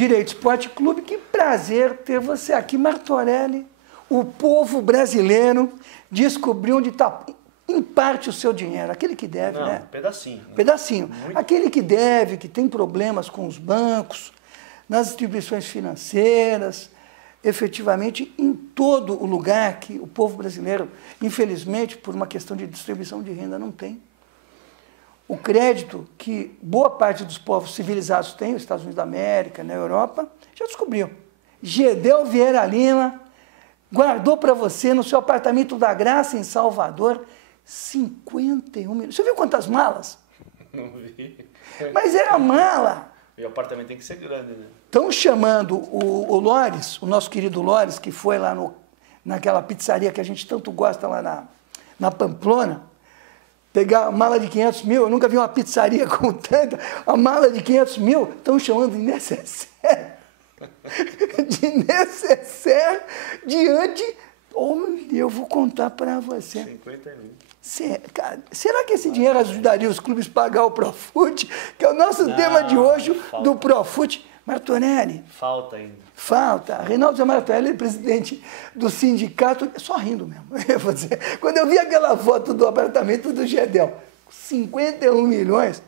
Direito Esporte Clube, que prazer ter você aqui, Martorelli. O povo brasileiro descobriu onde está, em parte, o seu dinheiro. Aquele que deve, Não, né? pedacinho. Pedacinho. Muito. Aquele que deve, que tem problemas com os bancos, nas instituições financeiras, efetivamente em todo o lugar que o povo brasileiro, infelizmente, por uma questão de distribuição de renda, não tem. O crédito que boa parte dos povos civilizados têm, os Estados Unidos da América, na Europa, já descobriu. Gedel Vieira Lima guardou para você no seu apartamento da Graça, em Salvador, 51 milhões. Você viu quantas malas? Não vi. Mas era mala. E o apartamento tem que ser grande, né? Estão chamando o Lores, o nosso querido Lores, que foi lá naquela pizzaria que a gente tanto gosta lá na Pamplona, pegar a mala de 500 mil, eu nunca vi uma pizzaria com tanta, a mala de 500 mil, estão chamando de necessaire. De necessaire diante, eu vou contar para você. 50 mil. Será que esse dinheiro ajudaria os clubes a pagar o Profut? Que é o nosso tema de hoje, do Profut. Martorelli. Falta ainda. Falta. Reinaldo Zé Martorelli, presidente do sindicato, só rindo mesmo. Quando eu vi aquela foto do apartamento do Gedel, 51 milhões,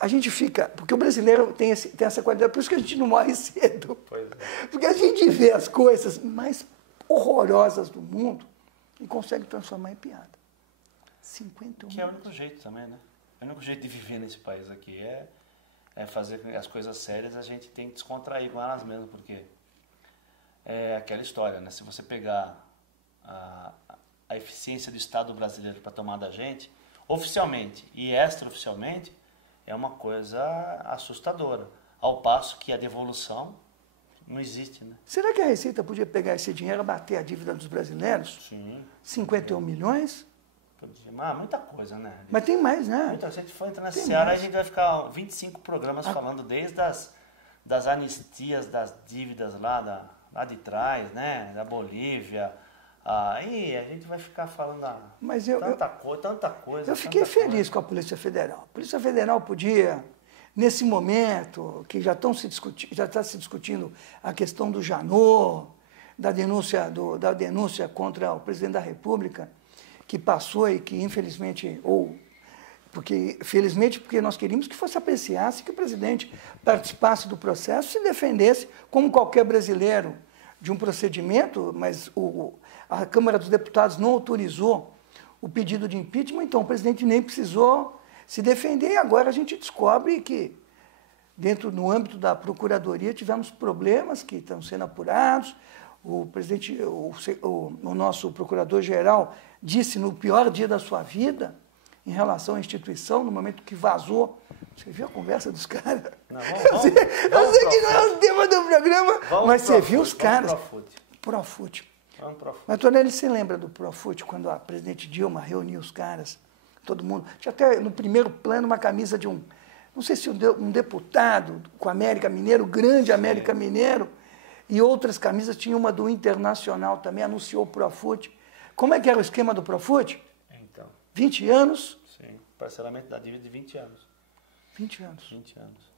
a gente fica... Porque o brasileiro tem essa qualidade, por isso que a gente não morre cedo. Pois é. Porque a gente vê as coisas mais horrorosas do mundo e consegue transformar em piada. 51 Que é o único jeito também, né? O único jeito de viver nesse país aqui é fazer as coisas sérias, a gente tem que descontrair com elas mesmo, porque é aquela história, né? Se você pegar a eficiência do Estado brasileiro para tomar da gente, oficialmente e extraoficialmente, é uma coisa assustadora. Ao passo que a devolução não existe, né? Será que a Receita podia pegar esse dinheiro e bater a dívida dos brasileiros? Sim. 51 milhões? Muita coisa, né? Mas tem mais, né? Se a gente for entrar nessa Tem seara, a mais. gente vai ficar 25 programas falando desde das anistias, das dívidas lá de trás, né? Da Bolívia. Aí a gente vai ficar falando tanta coisa. Eu fiquei feliz com a Polícia Federal. A Polícia Federal podia, nesse momento que já está se discutindo a questão do Janot, da denúncia contra o presidente da República, que passou e que infelizmente, felizmente porque nós queríamos que fosse apreciasse, que o presidente participasse do processo, se defendesse como qualquer brasileiro de um procedimento, mas a Câmara dos Deputados não autorizou o pedido de impeachment, então o presidente nem precisou se defender, e agora a gente descobre que no âmbito da Procuradoria tivemos problemas que estão sendo apurados. O presidente, o nosso procurador-geral disse no pior dia da sua vida, em relação à instituição, no momento que vazou. Você viu a conversa dos caras? Eu sei que não é o tema do programa, mas você viu os caras. Profut. Mas, Tonelli, você lembra do Profut, quando a presidente Dilma reuniu os caras, todo mundo? Tinha até no primeiro plano uma camisa de não sei se um deputado com América Mineiro, grande América Mineiro, e outras camisas, tinha uma do Internacional também, anunciou o Profut. Como é que era o esquema do Profut? Então. 20 anos? Sim, parcelamento da dívida de 20 anos. 20 anos. 20 anos.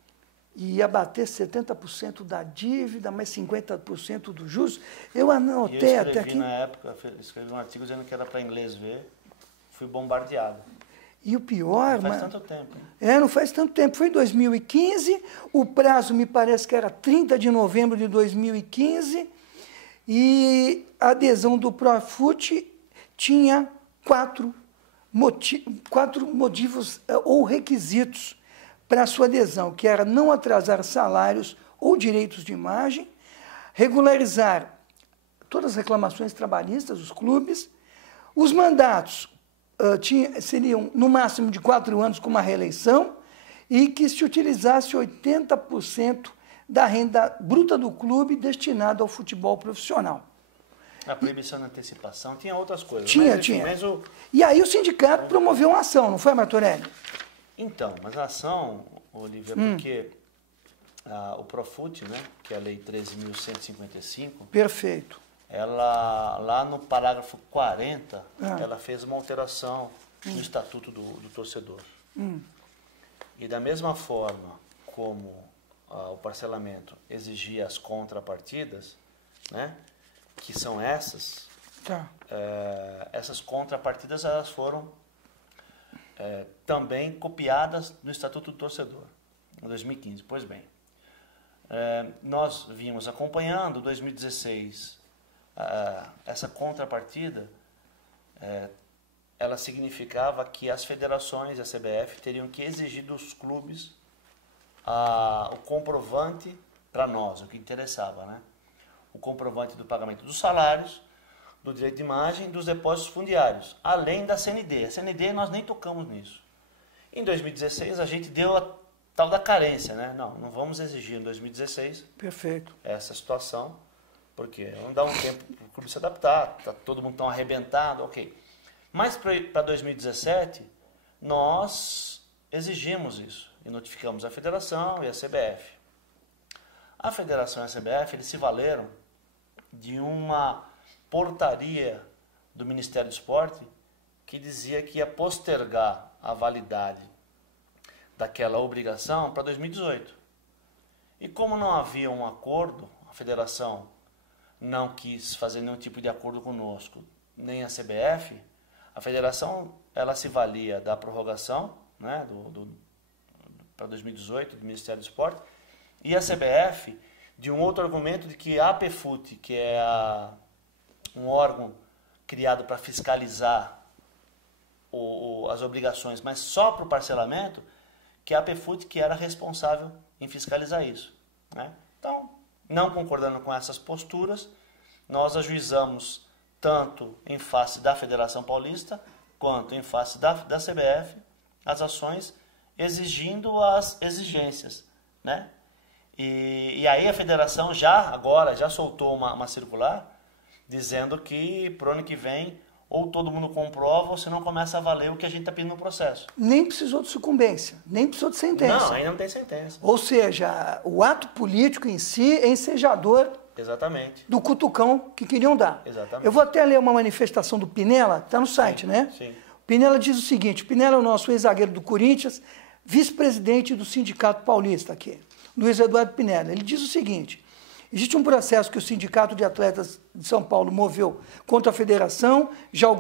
E ia bater 70% da dívida, mais 50% dos juros. Eu anotei até aqui. Na época, escrevi um artigo dizendo que era para inglês ver, fui bombardeado. E o pior... Não faz tanto tempo. Não faz tanto tempo. Foi em 2015, o prazo me parece que era 30 de novembro de 2015, e a adesão do Profut tinha quatro motivos ou requisitos para a sua adesão, que era não atrasar salários ou direitos de imagem, regularizar todas as reclamações trabalhistas dos clubes, os mandatos seriam no máximo de 4 anos com uma reeleição, e que se utilizasse 80% da renda bruta do clube destinada ao futebol profissional. A proibição da antecipação, tinha outras coisas. Tinha. E aí o sindicato promoveu uma ação, não foi, Martorelli? Então, mas a ação, Olívia, porque o Profut, né, que é a Lei 13.155... Perfeito. Ela, lá no parágrafo 40, ela fez uma alteração no Estatuto do Torcedor. E da mesma forma como o parcelamento exigia as contrapartidas, né, que são essas, Tá. essas contrapartidas elas foram também copiadas no Estatuto do Torcedor, em 2015. Pois bem, nós vimos acompanhando, em 2016, essa contrapartida, ela significava que as federações e a CBF teriam que exigir dos clubes o comprovante para nós, o que interessava, né? O comprovante do pagamento dos salários, do direito de imagem, dos depósitos fundiários, além da CND. A CND nós nem tocamos nisso. Em 2016 a gente deu a tal da carência, né? Não vamos exigir em 2016 Perfeito. essa situação, porque não dá um tempo para o clube se adaptar, tá todo mundo tão arrebentado, ok. Mas para 2017 nós exigimos isso e notificamos a federação e a CBF. A federação e a CBF eles se valeram de uma portaria do Ministério do Esporte que dizia que ia postergar a validade daquela obrigação para 2018. E como não havia um acordo, a federação não quis fazer nenhum tipo de acordo conosco, nem a CBF, a federação ela se valia da prorrogação, né, para 2018 do Ministério do Esporte, e a CBF de um outro argumento de que a APFUT, que é um órgão criado para fiscalizar as obrigações, mas só para o parcelamento, que a APFUT que era responsável em fiscalizar isso, né? Então, não concordando com essas posturas, nós ajuizamos tanto em face da Federação Paulista quanto em face da CBF as ações exigindo as exigências, né? E aí a federação já soltou uma circular dizendo que pro ano que vem ou todo mundo comprova ou senão começa a valer o que a gente está pedindo no processo. Nem precisou de sucumbência, nem precisou de sentença. Não, ainda não tem sentença. Ou seja, o ato político em si é ensejador Exatamente. do cutucão que queriam dar. Exatamente. Eu vou até ler uma manifestação do Pinella, está no site, né? Sim. O Pinella diz o seguinte: Pinella é o nosso ex-zagueiro do Corinthians, vice-presidente do Sindicato Paulista aqui, Luiz Eduardo Pinella. Ele diz o seguinte: existe um processo que o Sindicato de Atletas de São Paulo moveu contra a federação já há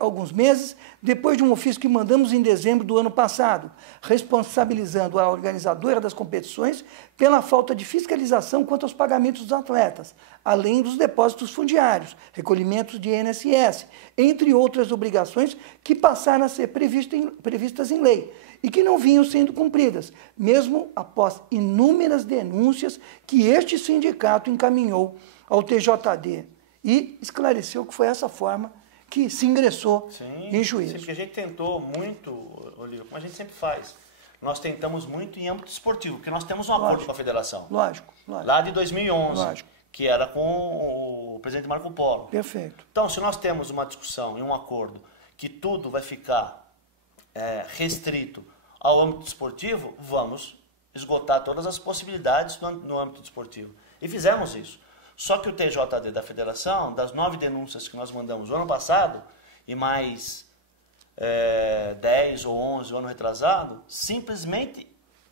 alguns meses, depois de um ofício que mandamos em dezembro do ano passado, responsabilizando a organizadora das competições pela falta de fiscalização quanto aos pagamentos dos atletas, além dos depósitos fundiários, recolhimentos de INSS, entre outras obrigações que passaram a ser previstas em lei e que não vinham sendo cumpridas, mesmo após inúmeras denúncias que este sindicato encaminhou ao TJD e esclareceu que foi essa forma que se ingressou em juízo. Sim, porque a gente tentou muito, Olívio, como a gente sempre faz, nós tentamos muito em âmbito esportivo, porque nós temos um acordo com a federação. Lógico. Lá de 2011, Lógico. que era com o presidente Marco Polo. Perfeito. Então, se nós temos uma discussão e um acordo que tudo vai ficar restrito ao âmbito esportivo, vamos esgotar todas as possibilidades no âmbito esportivo. E fizemos isso. Só que o TJD da federação, das 9 denúncias que nós mandamos no ano passado, e mais 10 ou 11 no ano retrasado, simplesmente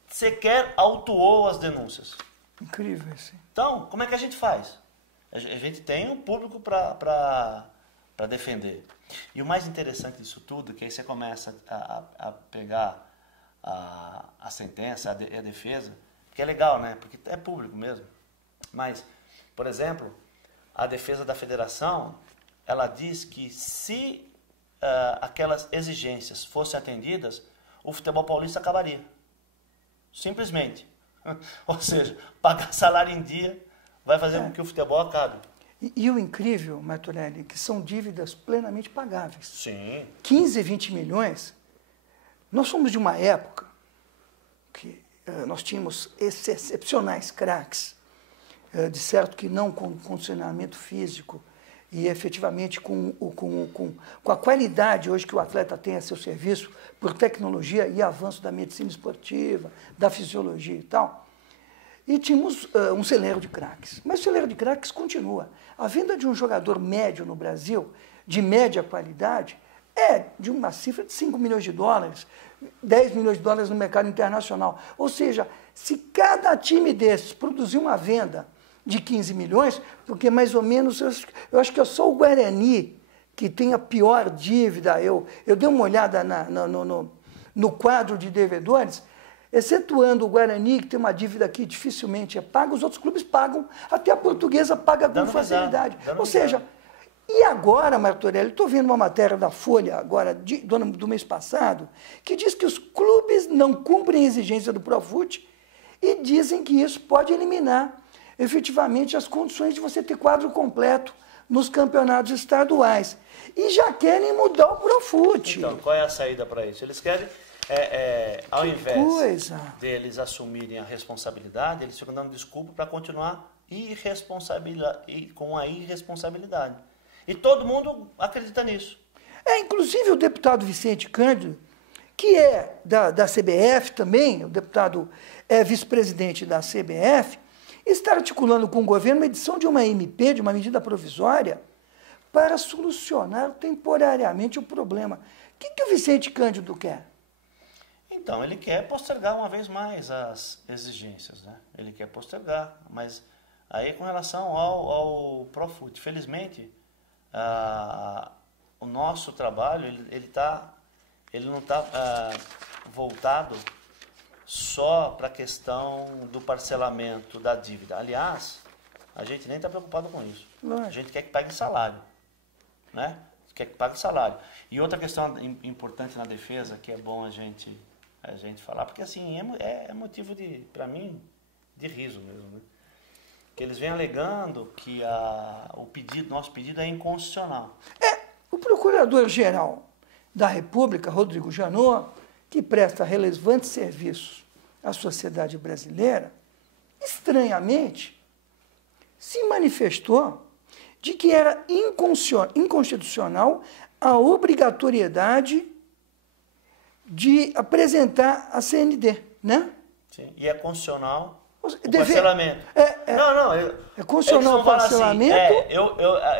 sequer autuou as denúncias. Incrível isso. Então, como é que a gente faz? A gente tem um público para defender. E o mais interessante disso tudo é que aí você começa a pegar a sentença, a defesa, que é legal, né? Porque é público mesmo. Mas, por exemplo, a defesa da federação, ela diz que se aquelas exigências fossem atendidas, o futebol paulista acabaria. Simplesmente. Ou seja, pagar salário em dia vai fazer com que o futebol acabe. E o incrível, Martorelli, que são dívidas plenamente pagáveis. Sim. 15, 20 milhões. Nós somos de uma época que nós tínhamos excepcionais craques, de certo que não com condicionamento físico e efetivamente com a qualidade hoje que o atleta tem a seu serviço por tecnologia e avanço da medicina esportiva, da fisiologia e tal. E tínhamos um celeiro de craques. Mas o celeiro de craques continua. A venda de um jogador médio no Brasil, de média qualidade, é de uma cifra de 5 milhões de dólares, 10 milhões de dólares no mercado internacional. Ou seja, Se cada time desses produzir uma venda de 15 milhões, porque mais ou menos, eu acho que é só o Guarani que tem a pior dívida. Eu dei uma olhada no quadro de devedores, excetuando o Guarani, que tem uma dívida que dificilmente é paga, os outros clubes pagam, até a Portuguesa paga com facilidade. Ou seja, e agora, Martorelli, estou vendo uma matéria da Folha, agora, do mês passado, que diz que os clubes não cumprem a exigência do Profut e dizem que isso pode eliminar efetivamente as condições de você ter quadro completo nos campeonatos estaduais. E já querem mudar o Profut. Então, qual é a saída para isso? Eles querem, ao invés deles assumirem a responsabilidade, eles ficam dando desculpa para continuar com a irresponsabilidade. E todo mundo acredita nisso. Inclusive o deputado Vicente Cândido, que é da CBF também, o deputado é vice-presidente da CBF, está articulando com o governo a edição de uma MP, de uma medida provisória, para solucionar temporariamente o problema. O que o Vicente Cândido quer? Então, ele quer postergar uma vez mais as exigências, né? Ele quer postergar, mas aí com relação ao Profut, felizmente, o nosso trabalho, ele não está voltado só para a questão do parcelamento da dívida. Aliás, a gente nem está preocupado com isso. A gente quer que pague salário, né? Quer que pague salário. E outra questão importante na defesa, que é bom a gente falar, porque assim, é motivo para mim, de riso mesmo, né? Que eles vêm alegando que nosso pedido é inconstitucional. O Procurador-Geral da República, Rodrigo Janot, que presta relevantes serviços à sociedade brasileira, estranhamente, se manifestou de que era inconstitucional a obrigatoriedade de apresentar a CND, né? Sim, e é constitucional o parcelamento. É constitucional o parcelamento. Assim,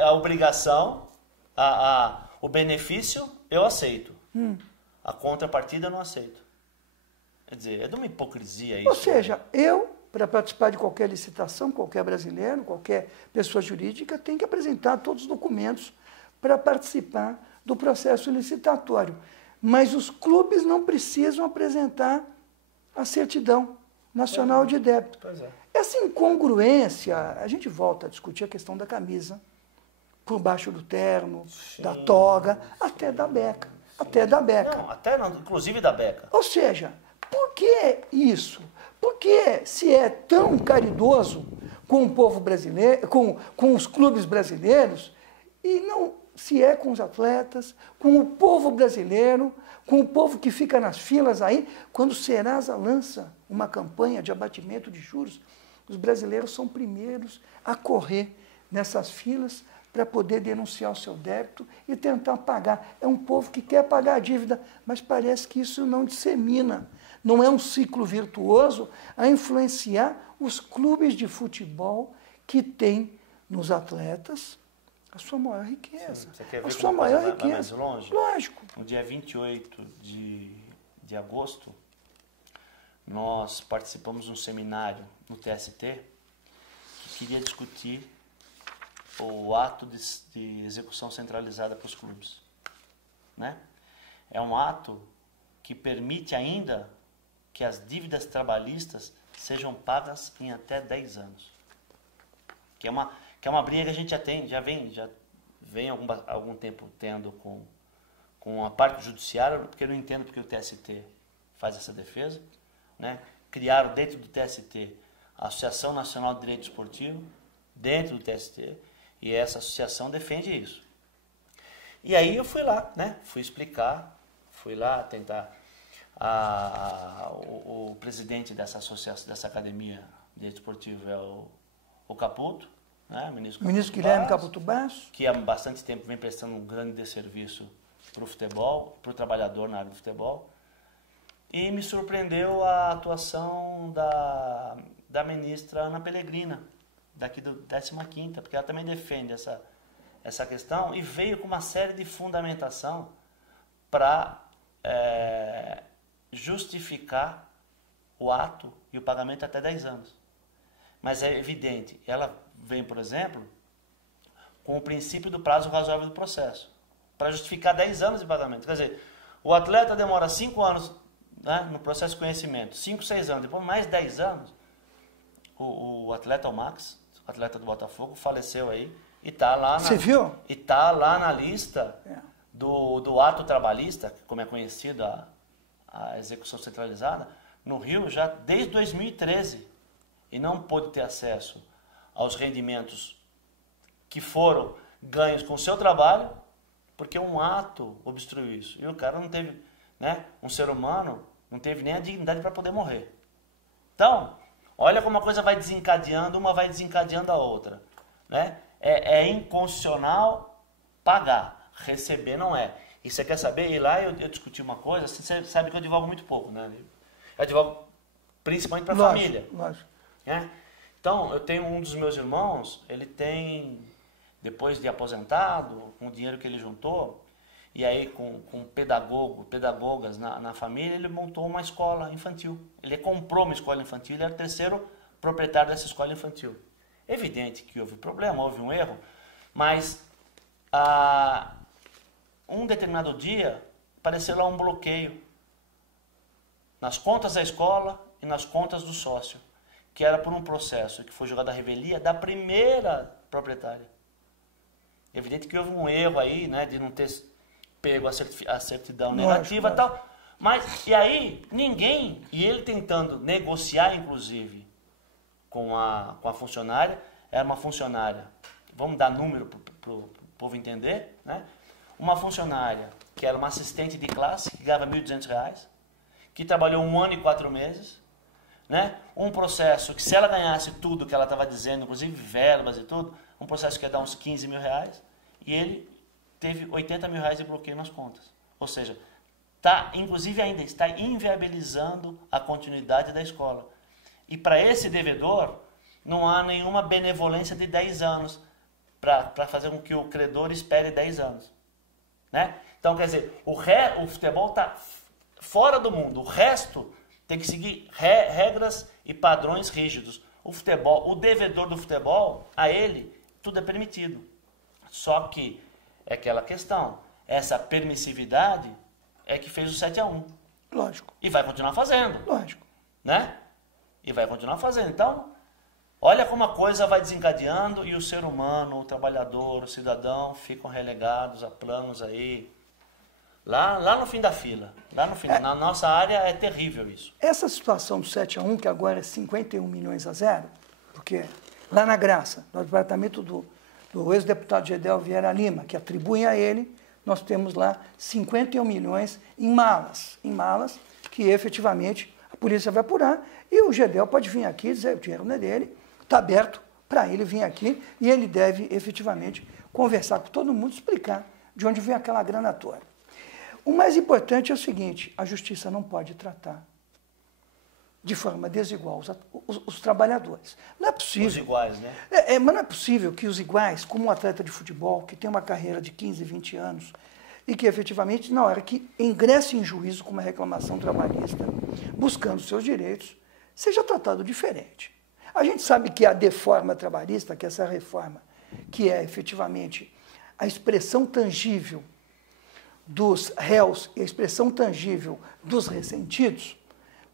a obrigação, o benefício, eu aceito. A contrapartida eu não aceito. Quer dizer, é de uma hipocrisia isso. Ou seja, para participar de qualquer licitação, qualquer brasileiro, qualquer pessoa jurídica, tem que apresentar todos os documentos para participar do processo licitatório. Mas os clubes não precisam apresentar a certidão nacional de débito. Pois é. Essa incongruência, a gente volta a discutir a questão da camisa, por baixo do terno, da toga, até da beca. Até da beca. Não, inclusive da beca. Ou seja, por que isso? Porque se é tão caridoso com o povo brasileiro, com os clubes brasileiros, e não se é com os atletas, com o povo brasileiro, com o povo que fica nas filas aí, quando Serasa lança uma campanha de abatimento de juros, os brasileiros são primeiros a correr nessas filas para poder denunciar o seu débito e tentar pagar. É um povo que quer pagar a dívida, mas parece que isso não dissemina. Não é um ciclo virtuoso a influenciar os clubes de futebol que têm nos atletas a sua maior riqueza. Sim, você quer ver a sua maior riqueza. Mais longe? Lógico. No dia 28 de agosto, nós participamos de um seminário no TST que queria discutir o ato de execução centralizada para os clubes, né? É um ato que permite ainda que as dívidas trabalhistas sejam pagas em até 10 anos. Que é uma briga que a gente já vem algum tempo tendo com a parte judiciária, porque eu não entendo porque o TST faz essa defesa, né? Criaram dentro do TST a Associação Nacional de Direito Esportivo, dentro do TST, e essa associação defende isso. E aí eu fui lá, né? Fui explicar, fui lá tentar. O presidente dessa associação, dessa academia de direito esportivo é o Caputo, né? O ministro Guilherme Caputo Basso, que há bastante tempo vem prestando um grande desserviço para o futebol, para o trabalhador na área do futebol. E me surpreendeu a atuação da ministra Ana Pellegrina, daqui do 15ª, porque ela também defende essa questão e veio com uma série de fundamentação para justificar o ato e o pagamento até 10 anos. Mas é evidente, ela vem, por exemplo, com o princípio do prazo razoável do processo, para justificar 10 anos de pagamento. Quer dizer, o atleta demora 5 anos, né, no processo de conhecimento, 5, 6 anos, depois mais 10 anos, o atleta, o Max, o atleta do Botafogo, faleceu aí e está lá, Você viu? E tá lá na lista do ato trabalhista, como é conhecida a execução centralizada, no Rio já desde 2013, e não pôde ter acesso aos rendimentos que foram ganhos com o seu trabalho, porque um ato obstruiu isso. E o cara não teve, né, um ser humano, não teve nem a dignidade para poder morrer. Então, olha como a coisa vai desencadeando, uma vai desencadeando a outra. Né? É inconstitucional pagar, receber não é. E você quer saber? E lá eu discuti uma coisa, você sabe que eu advogo muito pouco, né? Eu advogo principalmente para a família. Lógico. Né? Então, eu tenho um dos meus irmãos, ele tem, depois de aposentado, com o dinheiro que ele juntou, e aí com pedagogas na família, ele montou uma escola infantil. Ele comprou uma escola infantil, ele era o terceiro proprietário dessa escola infantil. Evidente que houve problema, houve um erro, mas um determinado dia apareceu lá um bloqueio nas contas da escola e nas contas do sócio, que era por um processo que foi jogado à revelia da primeira proprietária. Evidente que houve um erro aí, né, de não ter pego a certidão negativa e tal, mas e aí ninguém, e ele tentando negociar inclusive com a funcionária, era uma funcionária, vamos dar número para o povo entender, né? Uma funcionária que era uma assistente de classe, que ganhava R$ 1.200, que trabalhou 1 ano e 4 meses, né? Um processo que se ela ganhasse tudo que ela estava dizendo, inclusive verbas e tudo, um processo que ia dar uns R$ 15 mil, e ele teve R$ 80 mil de bloqueio nas contas. Ou seja, inclusive ainda está inviabilizando a continuidade da escola. E para esse devedor, não há nenhuma benevolência de 10 anos para fazer com que o credor espere 10 anos. Né? Então, quer dizer, o futebol está fora do mundo. O resto tem que seguir regras e padrões rígidos. O devedor do futebol, a ele, tudo é permitido. Só que é aquela questão, essa permissividade é que fez o 7-1. Lógico. E vai continuar fazendo. Lógico. Né? E vai continuar fazendo. Então, olha como a coisa vai desencadeando e o ser humano, o trabalhador, o cidadão ficam relegados a planos aí, lá no fim da fila. Lá no fim, na nossa área é terrível isso. Essa situação do 7-1, que agora é 51 milhões a 0, porque lá na Graça, no departamento do ex-deputado Gedel Vieira Lima, que atribuem a ele, nós temos lá 51 milhões em malas que efetivamente a polícia vai apurar, e o Gedel pode vir aqui e dizer, o dinheiro não é dele, está aberto para ele vir aqui, e ele deve efetivamente conversar com todo mundo, explicar de onde vem aquela grana toda. O mais importante é o seguinte, a justiça não pode tratar de forma desigual os trabalhadores. Não é possível. Os iguais, né? Mas não é possível que os iguais, como um atleta de futebol, que tem uma carreira de 15, 20 anos, e que efetivamente, na hora que ingresse em juízo com uma reclamação trabalhista, buscando seus direitos, seja tratado diferente. A gente sabe que a deforma trabalhista, que é essa reforma, que é efetivamente a expressão tangível dos réus e a expressão tangível dos ressentidos,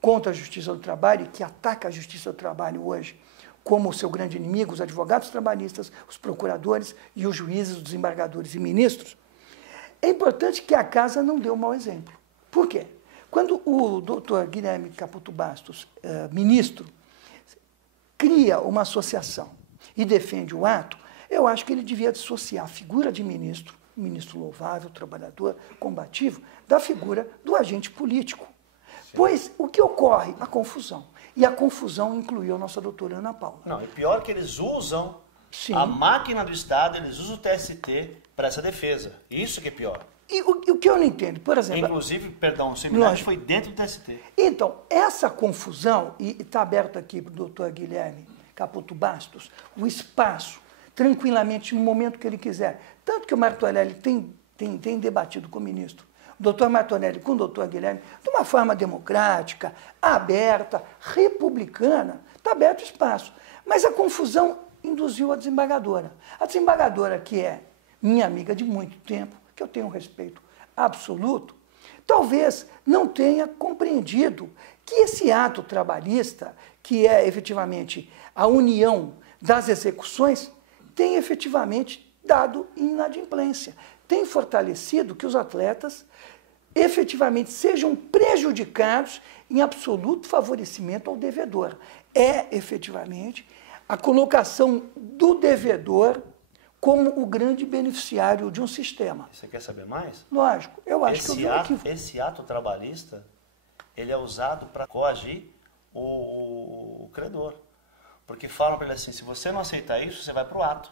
contra a Justiça do Trabalho, que ataca a Justiça do Trabalho hoje como o seu grande inimigo, os advogados trabalhistas, os procuradores e os juízes, os desembargadores e ministros, é importante que a Casa não dê um mau exemplo. Por quê? Quando o doutor Guilherme Caputo Bastos, ministro, cria uma associação e defende o ato, eu acho que ele devia dissociar a figura de ministro, um ministro louvável, trabalhador, combativo, da figura do agente político. Pois o que ocorre? A confusão. E a confusão incluiu a nossa doutora Ana Paula. Não, e pior que eles usam a máquina do Estado, eles usam o TST para essa defesa. Isso que é pior. E o que eu não entendo, por exemplo... Inclusive, perdão, o seminário foi dentro do TST. Então, essa confusão, e está aberto aqui para o doutor Guilherme Caputo Bastos, o espaço, tranquilamente, no momento que ele quiser. Tanto que o Martorelli tem debatido com o ministro doutor Martorelli com o doutor Guilherme, de uma forma democrática, aberta, republicana, está aberto o espaço. Mas a confusão induziu a desembargadora. A desembargadora, que é minha amiga de muito tempo, que eu tenho um respeito absoluto, talvez não tenha compreendido que esse ato trabalhista, que é efetivamente a união das execuções, tem efetivamente dado inadimplência, tem fortalecido que os atletas efetivamente sejam prejudicados em absoluto favorecimento ao devedor. É efetivamente a colocação do devedor como o grande beneficiário de um sistema. Você quer saber mais? Lógico, eu acho que eu vi aqui. Esse ato trabalhista, ele é usado para coagir o credor. Porque falam para ele assim, se você não aceitar isso, você vai para o ato.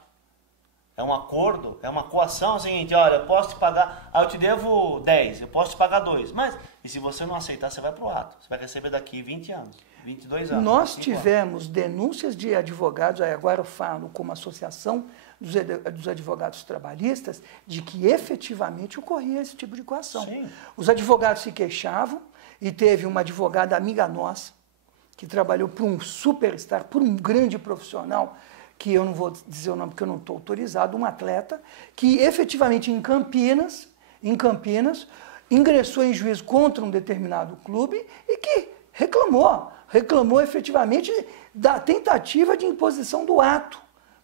É um acordo, é uma coação, é o seguinte, olha, eu posso te pagar, eu te devo 10, eu posso te pagar 2, mas, e se você não aceitar, você vai para o ato. Você vai receber daqui 20 anos, 22 anos. Nós tivemos denúncias de advogados, agora eu falo como associação dos advogados trabalhistas, de que efetivamente ocorria esse tipo de coação. Sim. Os advogados se queixavam e teve uma advogada amiga nossa, que trabalhou por um superstar, por um grande profissional, que eu não vou dizer o nome porque eu não estou autorizado, um atleta, que efetivamente em Campinas, ingressou em juízo contra um determinado clube e que reclamou efetivamente da tentativa de imposição do ato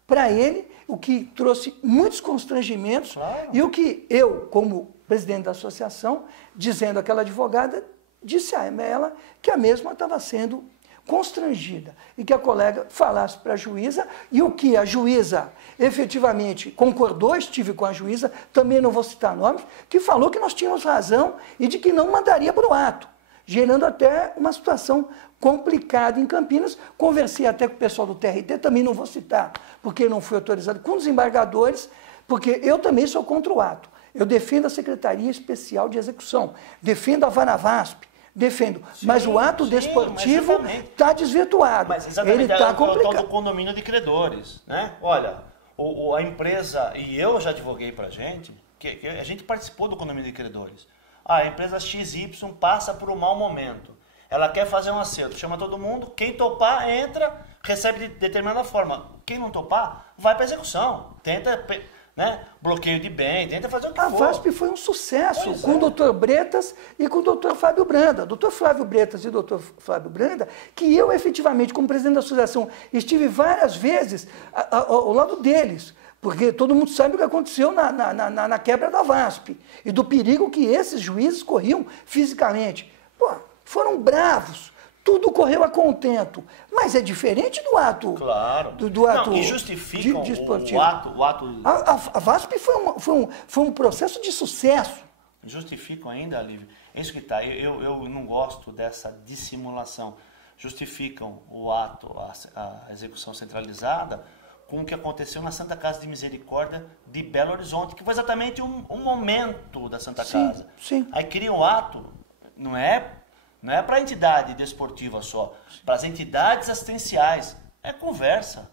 para ele, o que trouxe muitos constrangimentos, claro. E o que eu, como presidente da associação, dizendo àquela advogada, disse a ela que a mesma estava sendo constrangida e que a colega falasse para a juíza, e o que a juíza efetivamente concordou, estive com a juíza, também não vou citar nomes, que falou que nós tínhamos razão e de que não mandaria para o ato, gerando até uma situação complicada em Campinas. Conversei até com o pessoal do TRT, também não vou citar, porque não fui autorizado, com os desembargadores, porque eu também sou contra o ato. Eu defendo a Secretaria Especial de Execução, defendo a Varavasp, defendo, mas o ato desportivo está desvirtuado. Mas exatamente, ele está complicado. É o tal do condomínio de credores, né? Olha, a empresa, e eu já advoguei para a gente, que a gente participou do condomínio de credores. A empresa XY passa por um mau momento. Ela quer fazer um acerto, chama todo mundo, quem topar entra, recebe de determinada forma. Quem não topar, vai para execução. Tenta, né, bloqueio de bem, tenta fazer o que for. A VASP foi um sucesso com o doutor Bretas e com o doutor Fábio Branda. Doutor Flávio Bretas e doutor Fábio Branda, que eu efetivamente, como presidente da associação, estive várias vezes ao lado deles, porque todo mundo sabe o que aconteceu na quebra da VASP e do perigo que esses juízes corriam fisicamente. Pô, foram bravos. Tudo correu a contento, mas é diferente do ato. Claro. Do ato. Não, e justificam desportivo. o ato. A VASP foi um processo de sucesso. Justificam ainda, Lívia. É isso que está. Eu não gosto dessa dissimulação. Justificam o ato, a execução centralizada, com o que aconteceu na Santa Casa de Misericórdia de Belo Horizonte, que foi exatamente um momento da Santa Casa. Sim. Aí cria um ato, não é para a entidade desportiva só, para as entidades assistenciais. É conversa,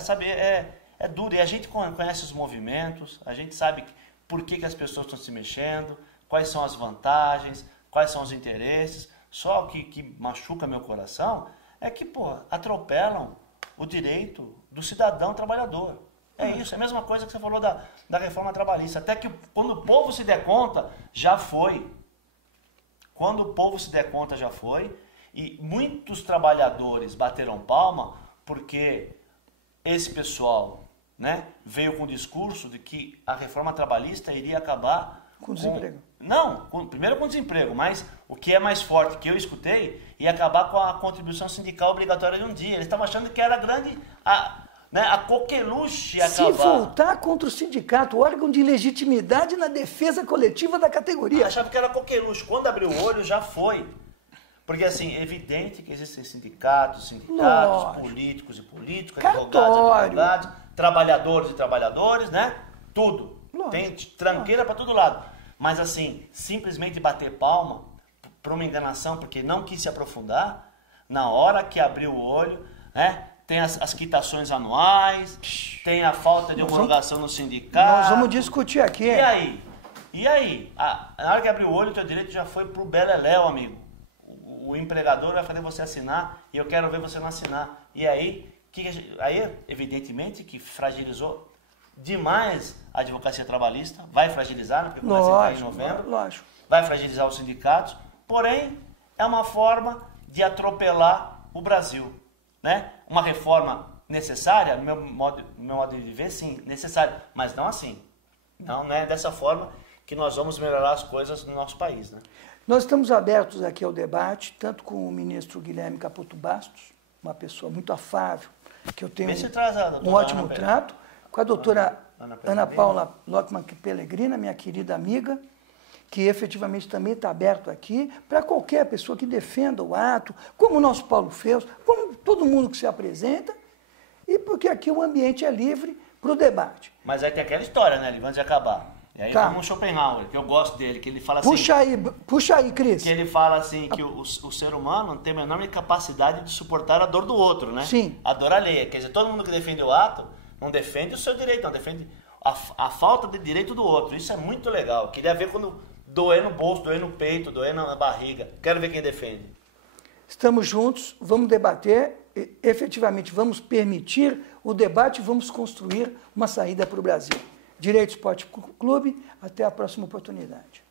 sabe? É duro. E a gente conhece os movimentos, a gente sabe por que as pessoas estão se mexendo, quais são as vantagens, quais são os interesses. Só o que machuca meu coração é que, atropelam o direito do cidadão trabalhador. É isso, é a mesma coisa que você falou da reforma trabalhista. Até que quando o povo se der conta, já foi. Quando o povo se der conta, já foi. E muitos trabalhadores bateram palma porque esse pessoal, né, veio com o discurso de que a reforma trabalhista iria acabar com desemprego. Primeiro com desemprego, mas o que é mais forte que eu escutei, ia acabar com a contribuição sindical obrigatória de um dia. Eles estavam achando que era grande... A coqueluche acabar. Se voltar contra o sindicato, órgão de legitimidade na defesa coletiva da categoria. Achava que era coqueluche. Quando abriu o olho, já foi. Porque, assim, é evidente que existem sindicatos, políticos e políticas, advogados, trabalhadores e trabalhadores, né? Tudo. Lógico. Tem tranqueira para todo lado. Mas, assim, simplesmente bater palma para uma enganação, porque não quis se aprofundar, na hora que abriu o olho, né? Tem as quitações anuais, tem a falta de homologação no sindicato. Nós vamos discutir aqui. E aí? E aí? Na hora que abrir o olho, o teu direito já foi pro beleléu, amigo. O empregador vai fazer você assinar e eu quero ver você não assinar. E aí, aí evidentemente que fragilizou demais a advocacia trabalhista, vai fragilizar, né, porque começa a entrar em novembro, lógico. Vai fragilizar os sindicatos, porém é uma forma de atropelar o Brasil, né? Uma reforma necessária, no meu modo de ver, sim, necessária, mas não assim. Não é dessa forma que nós vamos melhorar as coisas no nosso país, né? Nós estamos abertos aqui ao debate, tanto com o ministro Guilherme Caputo Bastos, uma pessoa muito afável, que eu tenho um ótimo trato, com a doutora Ana Paula Lockman Pellegrina, minha querida amiga, que efetivamente também está aberto aqui para qualquer pessoa que defenda o ato, como o nosso Paulo Feus, como todo mundo que se apresenta, e porque aqui o ambiente é livre para o debate. Mas aí tem aquela história, né, antes de acabar. E aí Tá. como o Schopenhauer, que eu gosto dele, que ele fala assim... Puxa aí, Cris. Que ele fala assim, que o ser humano tem uma enorme capacidade de suportar a dor do outro, né? Sim. A dor alheia. Quer dizer, todo mundo que defende o ato não defende o seu direito, não defende a falta de direito do outro. Isso é muito legal. Queria ver quando doer no bolso, doer no peito, doer na barriga. Quero ver quem defende. Estamos juntos, vamos debater, efetivamente vamos permitir o debate, vamos construir uma saída para o Brasil. Direito Esporte Clube, até a próxima oportunidade.